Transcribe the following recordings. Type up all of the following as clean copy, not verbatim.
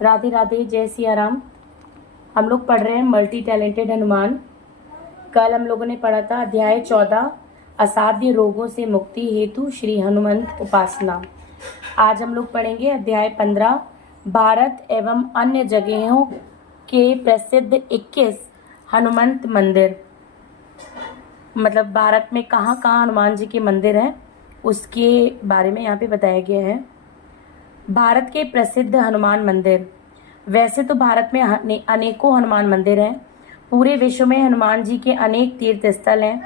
राधे राधे, जय सिया राम। हम लोग पढ़ रहे हैं मल्टी टैलेंटेड हनुमान। कल हम लोगों ने पढ़ा था अध्याय 14, असाध्य रोगों से मुक्ति हेतु श्री हनुमंत उपासना। आज हम लोग पढ़ेंगे अध्याय 15, भारत एवं अन्य जगहों के प्रसिद्ध 21 हनुमंत मंदिर। मतलब भारत में कहाँ कहाँ हनुमान जी के मंदिर हैं उसके बारे में यहाँ पे बताया गया है। भारत के प्रसिद्ध हनुमान मंदिर। वैसे तो भारत में अनेकों हनुमान मंदिर हैं। पूरे विश्व में हनुमान जी के अनेक तीर्थ स्थल हैं।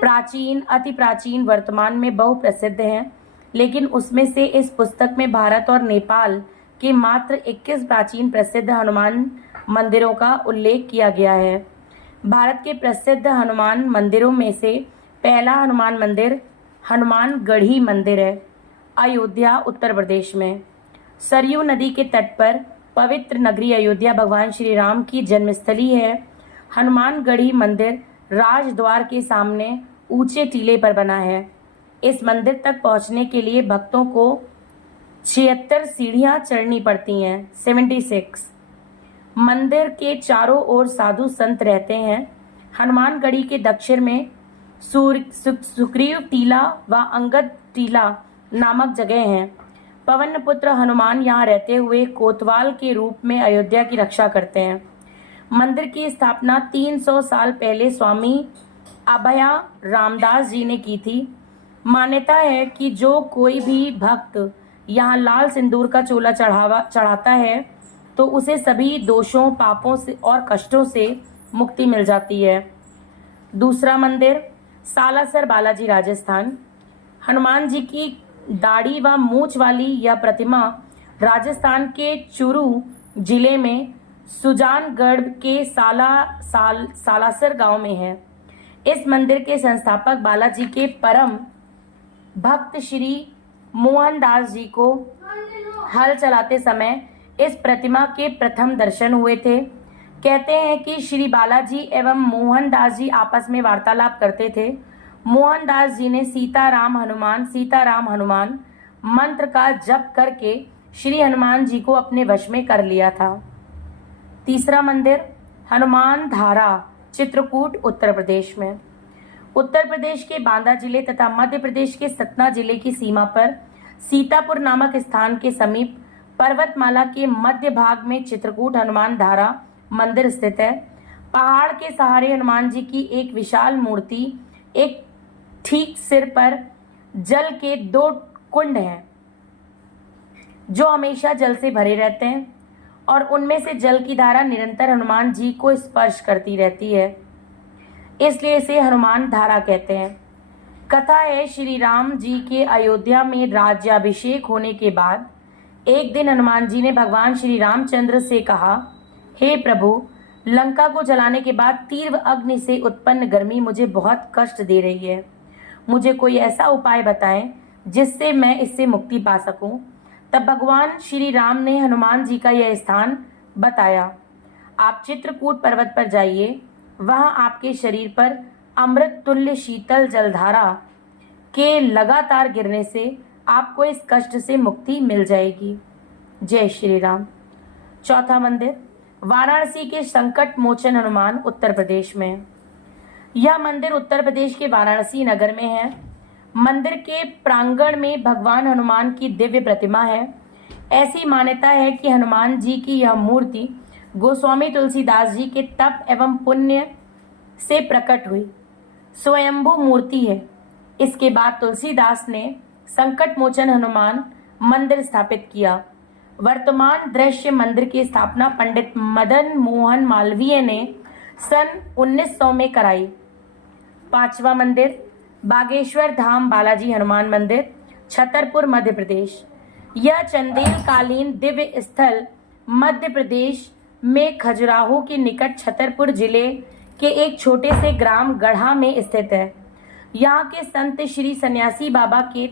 प्राचीन, अति प्राचीन, वर्तमान में बहुप्रसिद्ध हैं। लेकिन उसमें से इस पुस्तक में भारत और नेपाल के मात्र 21 प्राचीन प्रसिद्ध हनुमान मंदिरों का उल्लेख किया गया है। भारत के प्रसिद्ध हनुमान मंदिरों में से पहला हनुमान मंदिर हनुमानगढ़ी मंदिर है, अयोध्या, उत्तर प्रदेश में। सरयू नदी के तट पर पवित्र नगरी अयोध्या भगवान श्री राम की जन्मस्थली है। हनुमानगढ़ी मंदिर राजद्वार के सामने ऊंचे टीले पर बना है। इस मंदिर तक पहुंचने के लिए भक्तों को 76 सीढ़ियां चढ़नी पड़ती हैं, 76। मंदिर के चारों ओर साधु संत रहते हैं। हनुमानगढ़ी के दक्षिण में सुग्रीव टीला व अंगद टीला नामक जगह हैं। पवन पुत्र हनुमान यहाँ रहते हुए कोतवाल के रूप में अयोध्या की रक्षा करते हैं। मंदिर की स्थापना 300 साल पहले स्वामी अभया रामदास जी ने की थी। मान्यता है कि जो कोई भी भक्त यहाँ लाल सिंदूर का चोला चढ़ाता है तो उसे सभी दोषों, पापों से और कष्टों से मुक्ति मिल जाती है। दूसरा मंदिर सालासर, बालाजी, राजस्थान। हनुमान जी की दाढ़ी व मूछ वाली यह प्रतिमा राजस्थान के चूरू जिले में सुजानगढ़ के सालासर गांव में है। इस मंदिर के संस्थापक बालाजी के परम भक्त श्री मोहनदास जी को हल चलाते समय इस प्रतिमा के प्रथम दर्शन हुए थे। कहते हैं कि श्री बालाजी एवं मोहनदास जी आपस में वार्तालाप करते थे। मोहनदास जी ने सीताराम हनुमान मंत्र का जप करके श्री हनुमान जी को अपने वश में कर लिया था। तीसरा मंदिर हनुमान धारा, चित्रकूट, उत्तर प्रदेश में। उत्तर प्रदेश के बांदा जिले तथा मध्य प्रदेश के सतना जिले की सीमा पर सीतापुर नामक स्थान के समीप पर्वतमाला के मध्य भाग में चित्रकूट हनुमान धारा मंदिर स्थित है। पहाड़ के सहारे हनुमान जी की एक विशाल मूर्ति, एक ठीक सिर पर जल के 2 कुंड हैं जो हमेशा जल से भरे रहते हैं और उनमें से जल की धारा निरंतर हनुमान जी को स्पर्श करती रहती है, इसलिए इसे हनुमान धारा कहते हैं। कथा है, श्री राम जी के अयोध्या में राज्याभिषेक होने के बाद एक दिन हनुमान जी ने भगवान श्री रामचंद्र से कहा, हे प्रभु, लंका को जलाने के बाद तीव्र अग्नि से उत्पन्न गर्मी मुझे बहुत कष्ट दे रही है। मुझे कोई ऐसा उपाय बताएं जिससे मैं इससे मुक्ति पा सकूं। तब भगवान श्री राम ने हनुमान जी का यह स्थान बताया। आप चित्रकूट पर्वत पर जाइए, वहां आपके शरीर पर अमृत तुल्य शीतल जलधारा के लगातार गिरने से आपको इस कष्ट से मुक्ति मिल जाएगी। जय श्री राम। चौथा मंदिर वाराणसी के संकट मोचन हनुमान, उत्तर प्रदेश में। यह मंदिर उत्तर प्रदेश के वाराणसी नगर में है। मंदिर के प्रांगण में भगवान हनुमान की दिव्य प्रतिमा है। ऐसी मान्यता है कि हनुमान जी की यह मूर्ति गोस्वामी तुलसीदास जी के तप एवं पुण्य से प्रकट हुई स्वयंभू मूर्ति है। इसके बाद तुलसीदास ने संकट मोचन हनुमान मंदिर स्थापित किया। वर्तमान दृश्य मंदिर की स्थापना पंडित मदन मोहन मालवीय ने सन 1900 में कराई। पांचवा मंदिर बागेश्वर धाम बालाजी हनुमान मंदिर, छतरपुर, मध्य प्रदेश। यह चंदेल कालीन दिव्य स्थल मध्य प्रदेश में खजुराहो के निकट छतरपुर जिले के एक छोटे से ग्राम गढ़ा में स्थित है। यहाँ के संत श्री सन्यासी बाबा के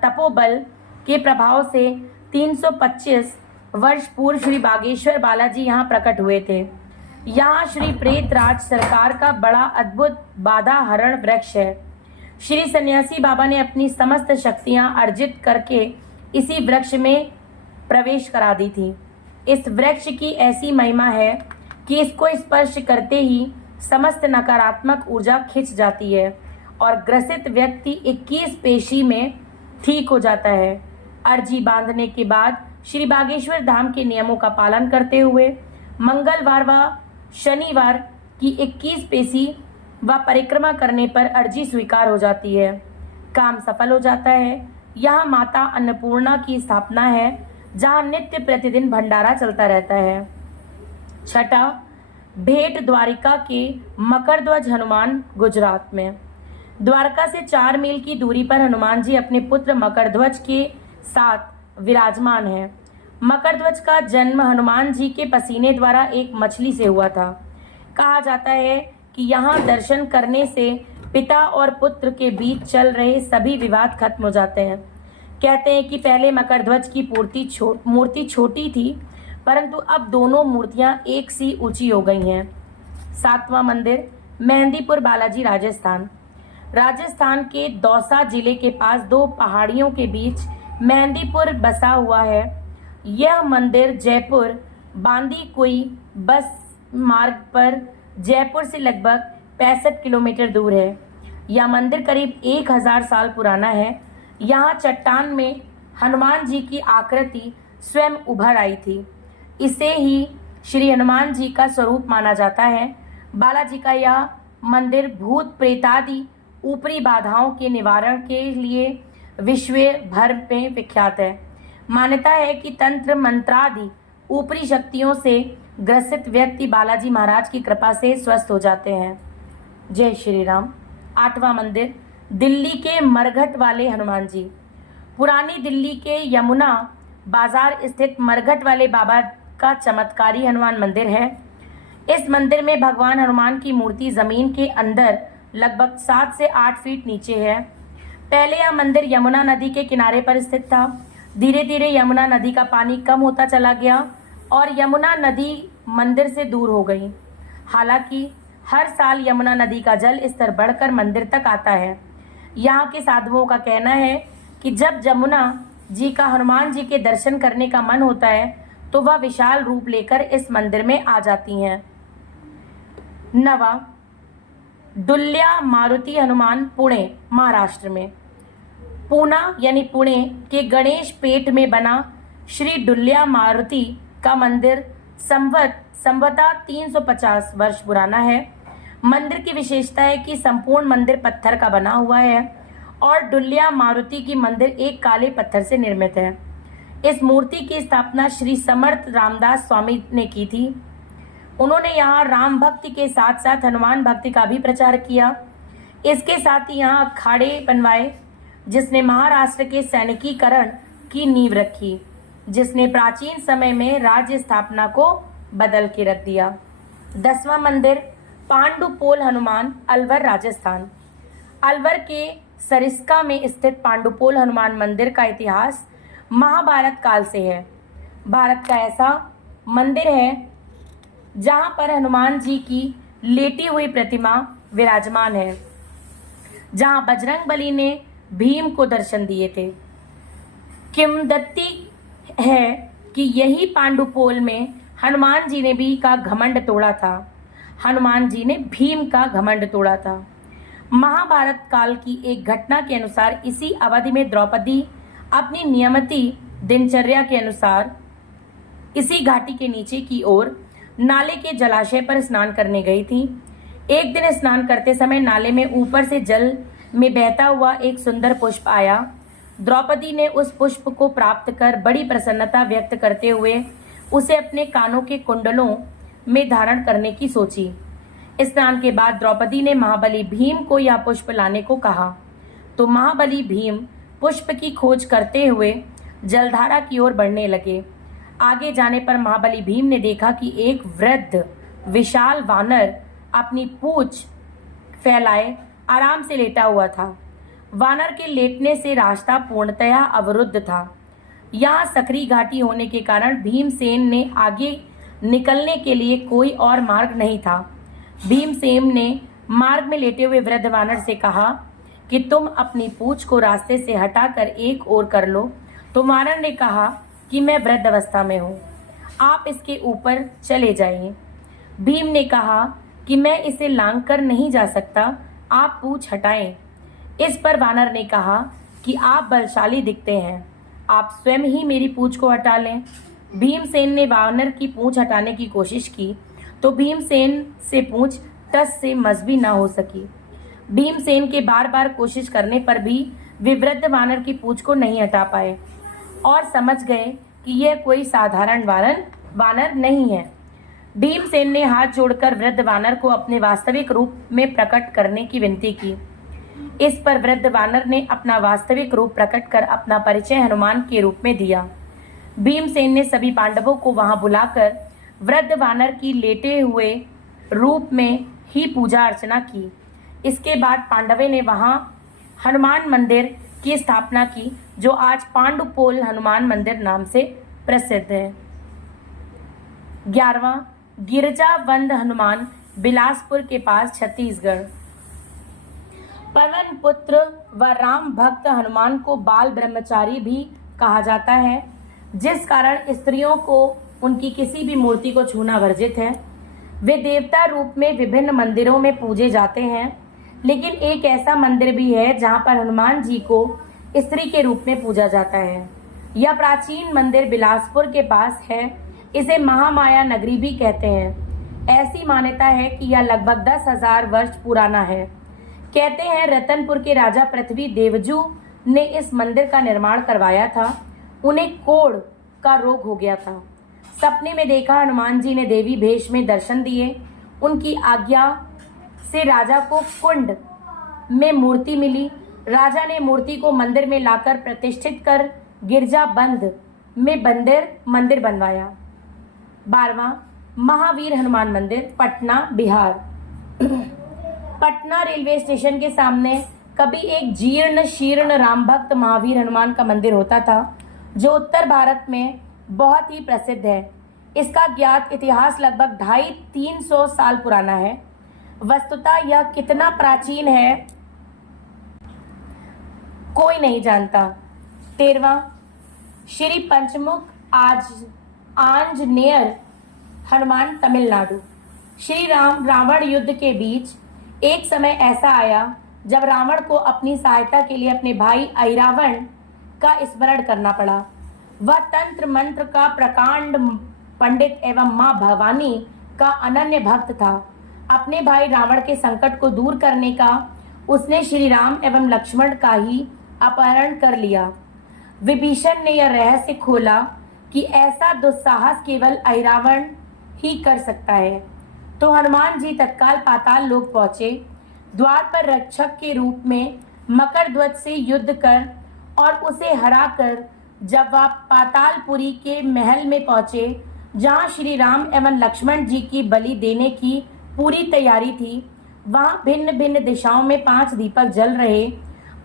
तपोबल के प्रभाव से 325 वर्ष पूर्व श्री बागेश्वर बालाजी यहाँ प्रकट हुए थे। यहाँ श्री प्रेतराज सरकार का बड़ा अद्भुत बाधा हरण वृक्ष है। श्री सन्यासी बाबा ने अपनी समस्त शक्तियां अर्जित करके इसी वृक्ष में प्रवेश करा दी थी। इस वृक्ष की ऐसी महिमा है कि इसको स्पर्श करते ही समस्त नकारात्मक ऊर्जा खिंच जाती है और ग्रसित व्यक्ति 21 पेशी में ठीक हो जाता है। अर्जी बांधने के बाद श्री बागेश्वर धाम के नियमों का पालन करते हुए मंगलवार व शनिवार की 21 पेशी व परिक्रमा करने पर अर्जी स्वीकार हो जाती है, काम सफल हो जाता है। यहाँ माता अन्नपूर्णा की स्थापना है, जहाँ नित्य प्रतिदिन भंडारा चलता रहता है। छठा, भेंट द्वारिका के मकरध्वज हनुमान गुजरात में। द्वारका से 4 मील की दूरी पर हनुमान जी अपने पुत्र मकरध्वज के साथ विराजमान हैं। मकरध्वज का जन्म हनुमान जी के पसीने द्वारा एक मछली से हुआ था। कहा जाता है कि यहाँ दर्शन करने से पिता और पुत्र के बीच चल रहे सभी विवाद खत्म हो जाते हैं। कहते हैं कि पहले मकरध्वज की मूर्ति छोटी थी, परंतु अब दोनों मूर्तियां एक सी ऊंची हो गई हैं। 7वां मंदिर, मेहंदीपुर बालाजी, राजस्थान। राजस्थान के दौसा जिले के पास 2 पहाड़ियों के बीच मेहंदीपुर बसा हुआ है। यह मंदिर जयपुर बांदीकुई बस मार्ग पर जयपुर से लगभग 65 किलोमीटर दूर है। यह मंदिर करीब 1000 साल पुराना है। यहाँ चट्टान में हनुमान जी की आकृति स्वयं उभर आई थी। इसे ही श्री हनुमान जी का स्वरूप माना जाता है। बालाजी का यह मंदिर भूत प्रेतादि ऊपरी बाधाओं के निवारण के लिए विश्व भर में विख्यात है। मान्यता है कि तंत्र मंत्रादि ऊपरी शक्तियों से ग्रसित व्यक्ति बालाजी महाराज की कृपा से स्वस्थ हो जाते हैं। जय श्री राम। 8वां मंदिर, दिल्ली के मरघट वाले हनुमान जी। पुरानी दिल्ली के यमुना बाजार स्थित मरघट वाले बाबा का चमत्कारी हनुमान मंदिर है। इस मंदिर में भगवान हनुमान की मूर्ति जमीन के अंदर लगभग 7 से 8 फीट नीचे है। पहले यह मंदिर यमुना नदी के किनारे पर स्थित था। धीरे धीरे यमुना नदी का पानी कम होता चला गया और यमुना नदी मंदिर से दूर हो गई। हालांकि हर साल यमुना नदी का जल स्तर बढ़कर मंदिर तक आता है। यहाँ के साधुओं का कहना है कि जब यमुना जी का हनुमान जी के दर्शन करने का मन होता है तो वह विशाल रूप लेकर इस मंदिर में आ जाती हैं। 9वां, डुल्ल्या मारुति हनुमान, पुणे, महाराष्ट्र में। पूना यानी पुणे के गणेश पेट में बना श्री डुल्ल्या मारुति का मंदिर संवतः 350 वर्ष पुराना है। मंदिर की विशेषता है कि संपूर्ण मंदिर पत्थर का बना हुआ है और डुल्ल्या मारुति की मंदिर एक काले पत्थर से निर्मित है। इस मूर्ति की स्थापना श्री समर्थ रामदास स्वामी ने की थी। उन्होंने यहाँ राम भक्ति के साथ साथ हनुमान भक्ति का भी प्रचार किया। इसके साथ ही यहाँ अखाड़े बनवाए, जिसने महाराष्ट्र के सैनिकीकरण की नींव रखी, जिसने प्राचीन समय में राज्य स्थापना को बदल के रख दिया। 10वां मंदिर, पांडुपोल हनुमान, अलवर, राजस्थान। अलवर के सरिस्का में स्थित पांडुपोल हनुमान मंदिर का इतिहास महाभारत काल से है। भारत का ऐसा मंदिर है जहां पर हनुमान जी की लेटी हुई प्रतिमा विराजमान है, जहां बजरंगबली ने भीम को दर्शन दिए थे। किंवदंती है कि यही पांडुपोल में हनुमान जी ने भी का घमंड तोड़ा था। हनुमान जी ने भीम का घमंड तोड़ा था। महाभारत काल की एक घटना के अनुसार इसी अवधि में द्रौपदी अपनी नियमित दिनचर्या के अनुसार इसी घाटी के नीचे की ओर नाले के जलाशय पर स्नान करने गई थी। एक दिन स्नान करते समय नाले में ऊपर से जल में बहता हुआ एक सुंदर पुष्प आया। द्रौपदी ने उस पुष्प को प्राप्त कर बड़ी प्रसन्नता व्यक्त करते हुए उसे अपने कानों के कुंडलों में धारण करने की सोची। स्नान के बाद द्रौपदी ने महाबली भीम को यह पुष्प लाने को कहा, तो महाबली भीम पुष्प की खोज करते हुए जलधारा की ओर बढ़ने लगे। आगे जाने पर महाबली भीम ने देखा कि एक वृद्ध विशाल वानर अपनी पूंछ फैलाए आराम से लेटा हुआ था। वानर के लेटने से रास्ता पूर्णतया अवरुद्ध था। यहाँ सकरी घाटी होने के कारण भीमसेन ने आगे निकलने के लिए कोई और मार्ग नहीं था। भीमसेन ने मार्ग में लेटे हुए वृद्ध वानर से कहा कि तुम अपनी पूंछ को रास्ते से हटाकर एक ओर कर लो। तो वानर ने कहा कि मैं वृद्ध अवस्था में हूँ, आप इसके ऊपर चले जाइए। भीम ने कहा कि मैं इसे लांघ कर नहीं जा सकता, आप पूंछ हटाएं। इस पर वानर ने कहा कि आप बलशाली दिखते हैं, आप स्वयं ही मेरी पूंछ को हटा लें। भीमसेन ने वानर की पूंछ हटाने की कोशिश की तो भीमसेन से पूंछ टस से मस भी ना हो सकी। भीमसेन के बार बार कोशिश करने पर भी वे वृद्ध वानर की पूंछ को नहीं हटा पाए और समझ गए कि यह कोई साधारण वानर नहीं है। भीमसेन ने हाथ जोड़कर वृद्ध वानर को अपने वास्तविक रूप में प्रकट करने की विनती की। इस पर वृद्ध वानर ने अपना वास्तविक रूप प्रकट कर अपना परिचय हनुमान के रूप में दिया। भीमसेन ने सभी पांडवों को वहां बुलाकर वृद्ध वानर की लेटे हुए रूप में ही पूजा अर्चना की। इसके बाद पांडवों ने वहां हनुमान मंदिर की स्थापना की, जो आज पांडुपोल हनुमान मंदिर नाम से प्रसिद्ध है। 11वां गिरजावंद हनुमान, बिलासपुर के पास, छत्तीसगढ़। पवन पुत्र व राम भक्त हनुमान को बाल ब्रह्मचारी भी कहा जाता है, जिस कारण स्त्रियों को उनकी किसी भी मूर्ति को छूना वर्जित है। वे देवता रूप में विभिन्न मंदिरों में पूजे जाते हैं, लेकिन एक ऐसा मंदिर भी है जहां पर हनुमान जी को स्त्री के रूप में पूजा जाता है। यह प्राचीन मंदिर बिलासपुर के पास है। इसे महामाया नगरी भी कहते हैं। ऐसी मान्यता है कि यह लगभग 10,000 वर्ष पुराना है। कहते हैं रतनपुर के राजा पृथ्वी देवजू ने इस मंदिर का निर्माण करवाया था। उन्हें कोढ़ का रोग हो गया था। सपने में देखा हनुमान जी ने देवी भेष में दर्शन दिए। उनकी आज्ञा से राजा को कुंड में मूर्ति मिली। राजा ने मूर्ति को मंदिर में लाकर प्रतिष्ठित कर गिरजाबंद में मंदिर बनवाया। 12वां महावीर हनुमान मंदिर, पटना, बिहार। पटना रेलवे स्टेशन के सामने कभी एक जीर्ण शीर्ण राम भक्त महावीर हनुमान का मंदिर होता था, जो उत्तर भारत में बहुत ही प्रसिद्ध है। इसका ज्ञात इतिहास लगभग 250-300 साल पुराना है। वस्तुतः यह कितना प्राचीन है कोई नहीं जानता। 13वां श्री पंचमुख आंजनेयर हनुमान, तमिलनाडु। श्री राम रावण युद्ध के बीच एक समय ऐसा आया जब रावण को अपनी सहायता के लिए अपने भाई ऐरावण का स्मरण करना पड़ा। वह तंत्र मंत्र का प्रकांड पंडित एवं मां भवानी का अनन्य भक्त था। अपने भाई रावण के संकट को दूर करने का उसने श्री राम एवं लक्ष्मण का ही अपहरण कर लिया। विभीषण ने यह रहस्य खोला कि ऐसा दुस्साहस केवल ऐरावण ही कर सकता है, तो हनुमान जी तत्काल पाताल लोक पहुंचे। द्वार पर रक्षक के रूप में मकर ध्वज से युद्ध कर और उसे हराकर जब वह पातालपुरी के महल में पहुंचे, जहां श्री राम एवं लक्ष्मण जी की बलि देने की पूरी तैयारी थी, वहां भिन्न भिन्न दिशाओं में 5 दीपक जल रहे।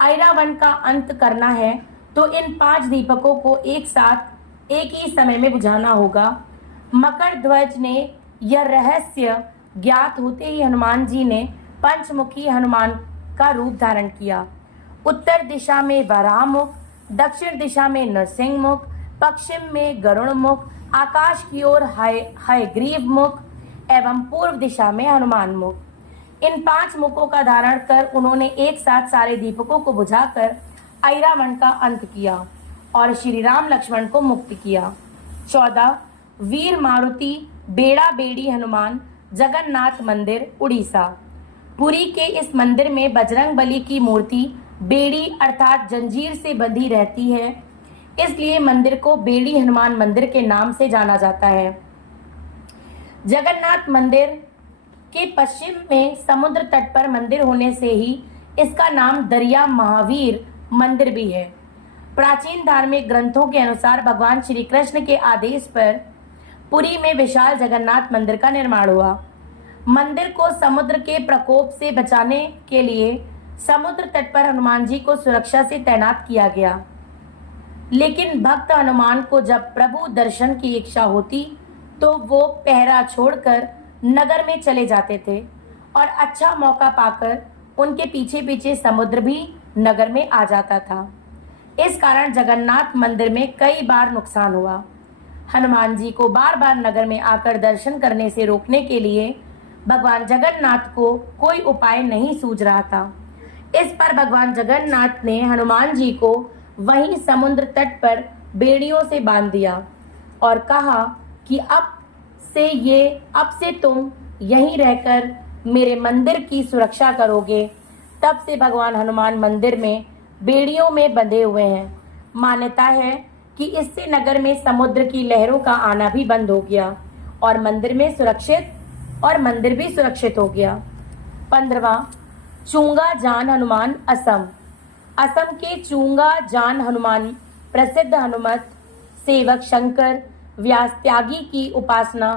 ऐरावण का अंत करना है तो इन 5 दीपकों को एक साथ एक ही समय में बुझाना होगा। मकर ध्वज ने यह रहस्य ज्ञात होते ही हनुमान जी ने पंचमुखी हनुमान का रूप धारण किया। उत्तर दिशा में वराह मुख, दक्षिण दिशा में नरसिंह मुख, पश्चिम में गरुड़ मुख, आकाश की ओर हयग्रीव मुख एवं पूर्व दिशा में हनुमान मुख। इन 5 मुखों का धारण कर उन्होंने एक साथ सारे दीपकों को बुझाकर ऐरावण का अंत किया और श्री राम लक्ष्मण को मुक्त किया। 14 वीर मारुति बेड़ा बेड़ी हनुमान, जगन्नाथ मंदिर, उड़ीसा। पुरी के इस मंदिर में बजरंग बली की मूर्ति बेड़ी अर्थात जंजीर से बंधी रहती है, इसलिए मंदिर को बेड़ी हनुमान मंदिर के नाम से जाना जाता है। जगन्नाथ मंदिर के पश्चिम में समुद्र तट पर मंदिर होने से ही इसका नाम दरिया महावीर मंदिर भी है। प्राचीन धार्मिक ग्रंथों के अनुसार भगवान श्री कृष्ण के आदेश पर पुरी में विशाल जगन्नाथ मंदिर का निर्माण हुआ। मंदिर को समुद्र के प्रकोप से बचाने के लिए समुद्र तट पर हनुमान जी को सुरक्षा से तैनात किया गया। लेकिन भक्त हनुमान को जब प्रभु दर्शन की इच्छा होती तो वो पहरा छोड़कर नगर में चले जाते थे और अच्छा मौका पाकर उनके पीछे पीछे समुद्र भी नगर में आ जाता था। इस कारण जगन्नाथ मंदिर में कई बार नुकसान हुआ। हनुमान जी को बार बार नगर में आकर दर्शन करने से रोकने के लिए भगवान जगन्नाथ को कोई उपाय नहीं सूझ रहा था। इस पर भगवान जगन्नाथ ने हनुमान जी को वहीं समुद्र तट पर बेड़ियों से बांध दिया और कहा कि अब से तुम यहीं रहकर मेरे मंदिर की सुरक्षा करोगे। तब से भगवान हनुमान मंदिर में बेड़ियों में बंधे हुए हैं। मान्यता है कि इससे नगर में समुद्र की लहरों का आना भी बंद हो गया और मंदिर भी सुरक्षित हो गया। 15वां चूंगा जान हनुमान असम। असम के चूंगा जान हनुमान प्रसिद्ध हनुमत सेवक शंकर व्यास त्यागी की उपासना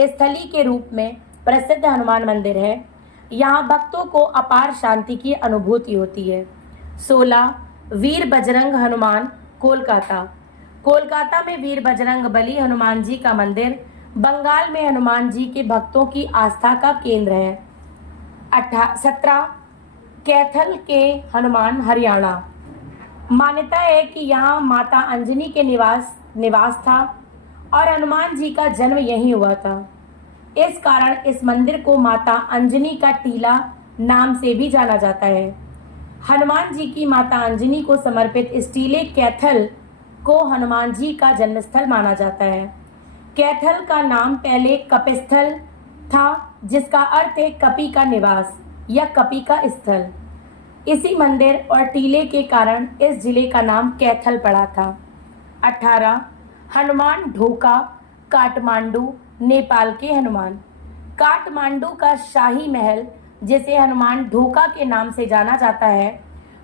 स्थली के रूप में प्रसिद्ध हनुमान मंदिर है। यहाँ भक्तों को अपार शांति की अनुभूति होती है। 16 वीर बजरंग हनुमान कोलकाता। कोलकाता में वीर बजरंग बली हनुमान जी का मंदिर बंगाल में हनुमान जी के भक्तों की आस्था का केंद्र है। 17 कैथल के हनुमान हरियाणा। मान्यता है कि यहाँ माता अंजनी के निवास था और हनुमान जी का जन्म यहीं हुआ था। इस कारण इस मंदिर को माता अंजनी का टीला नाम से भी जाना जाता है। हनुमान जी की माता अंजनी को समर्पित इस टीले कैथल को हनुमान जी का जन्मस्थल माना जाता है। कैथल का नाम पहले कपिस्थल था, जिसका अर्थ है कपि का निवास या कपि का स्थल। इसी मंदिर और टीले के कारण इस जिले का नाम कैथल पड़ा था। 18 हनुमान ढोका काठमांडू नेपाल के हनुमान। काठमांडू का शाही महल, जिसे हनुमान ढोका के नाम से जाना जाता है,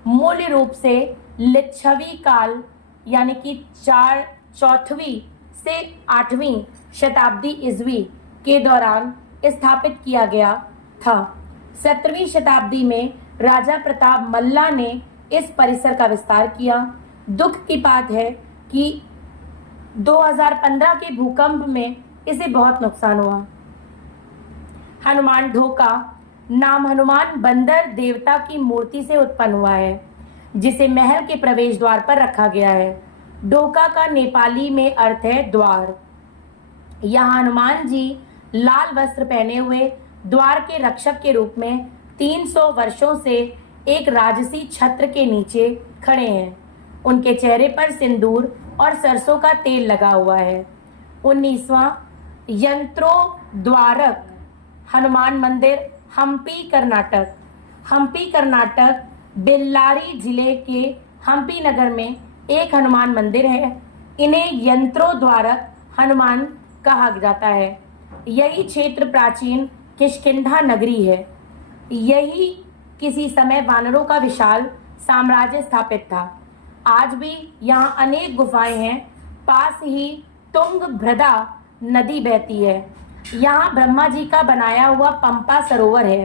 मूल रूप से लिच्छवी काल यानी कि 4वीं से 8वीं शताब्दी ईस्वी के दौरान स्थापित किया गया था। 17वीं शताब्दी में राजा प्रताप मल्ला ने इस परिसर का विस्तार किया। दुख की बात है कि 2015 के भूकंप में इसे बहुत नुकसान हुआ। हनुमान ढोका नाम हनुमान बंदर देवता की मूर्ति से उत्पन्न हुआ है, जिसे महल के प्रवेश द्वार पर रखा गया है। ढोका का नेपाली में अर्थ है द्वार। यहाँ हनुमान जी लाल वस्त्र पहने हुए द्वार के रक्षक के रूप में 300 वर्षों से एक राजसी छत्र के नीचे खड़े हैं। उनके चेहरे पर सिंदूर और सरसों का तेल लगा हुआ है। 19वां यंत्रोद्वारक हनुमान मंदिर हम्पी कर्नाटक। हम्पी कर्नाटक बेल्लारी जिले के हम्पी नगर में एक हनुमान मंदिर है। इन्हें यंत्रोद्वारक हनुमान कहा जाता है। यही क्षेत्र प्राचीन किष्किंधा नगरी है। यही किसी समय वानरों का विशाल साम्राज्य स्थापित था। आज भी यहाँ अनेक गुफाएं हैं। पास ही तुंगभद्रा नदी बहती है। यहाँ ब्रह्मा जी का बनाया हुआ पंपा सरोवर है।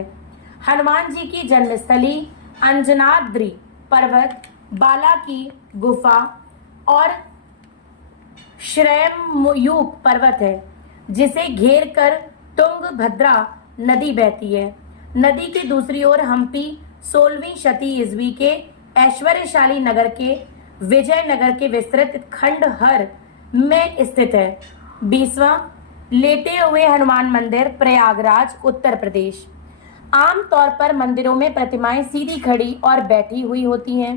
हनुमान जी की जन्मस्थली अंजनाद्रि पर्वत, बाला की गुफा और श्रयमयूक पर्वत है, जिसे घेर कर तुंगभद्रा नदी बहती है। नदी के दूसरी ओर हम्पी 16वीं शती ईस्वी के ऐश्वर्यशाली नगर के विजयनगर के विस्तृत खंडहर में स्थित है। 20वां लेटे हुए हनुमान मंदिर प्रयागराज उत्तर प्रदेश। आमतौर पर मंदिरों में प्रतिमाएं सीधी खड़ी और बैठी हुई होती हैं,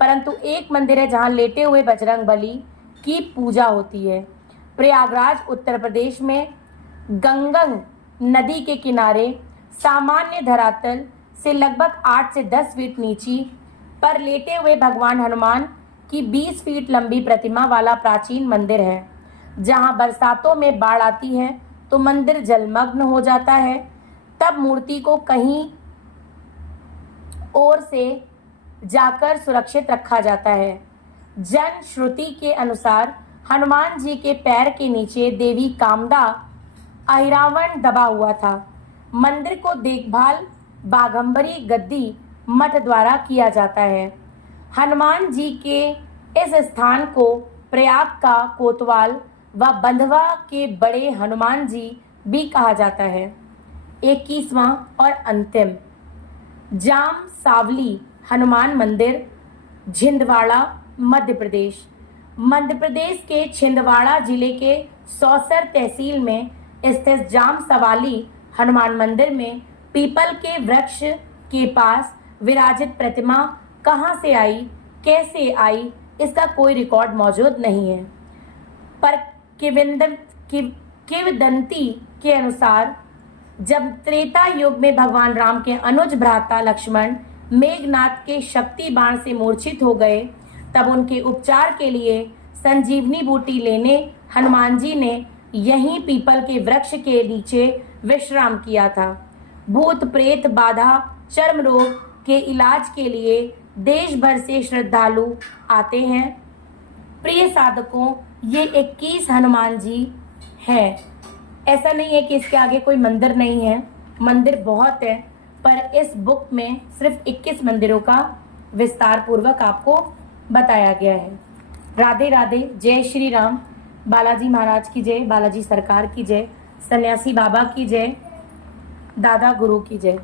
परंतु एक मंदिर है जहां लेटे हुए बजरंग बली की पूजा होती है। प्रयागराज उत्तर प्रदेश में गंगंग नदी के किनारे सामान्य धरातल से लगभग 8 से 10 फीट नीची पर लेटे हुए भगवान हनुमान की 20 फीट लंबी प्रतिमा वाला प्राचीन मंदिर है। जहां बरसातों में बाढ़ आती है तो मंदिर जलमग्न हो जाता है, तब मूर्ति को कहीं और से जाकर सुरक्षित रखा जाता है। जन श्रुति के अनुसार हनुमान जी के पैर के नीचे देवी कामदा अहिरावण दबा हुआ था। मंदिर को देखभाल बाघंबरी गद्दी मठ द्वारा किया जाता है। हनुमान जी के इस स्थान को प्रयाग का कोतवाल व बंधवा के बड़े हनुमान जी भी कहा जाता है। 21वां और अंतिम जाम सावली हनुमान मंदिर छिंदवाड़ा मध्य प्रदेश। मध्य प्रदेश के छिंदवाड़ा जिले के सौसर तहसील में स्थित जाम सवाली हनुमान मंदिर में पीपल के वृक्ष के पास विराजित प्रतिमा कहां से आई, कैसे आई, इसका कोई रिकॉर्ड मौजूद नहीं है। पर किंवदंती के अनुसार जब त्रेता युग में भगवान राम के अनुज भ्राता लक्ष्मण मेघनाथ के शक्ति बाण से मूर्छित हो गए, तब उनके उपचार के लिए संजीवनी बूटी लेने हनुमान जी ने यहीं पीपल के वृक्ष के नीचे विश्राम किया था। भूत प्रेत बाधा चर्म रोग के इलाज के लिए देश भर से श्रद्धालु आते हैं। प्रिय साधकों, ये 21 हनुमान जी हैं। ऐसा नहीं है कि इसके आगे कोई मंदिर नहीं है, मंदिर बहुत है, पर इस बुक में सिर्फ 21 मंदिरों का विस्तार पूर्वक आपको बताया गया है। राधे राधे, जय श्री राम, बालाजी महाराज की जय, बालाजी सरकार की जय, सन्यासी बाबा की जय, दादा गुरु की जय।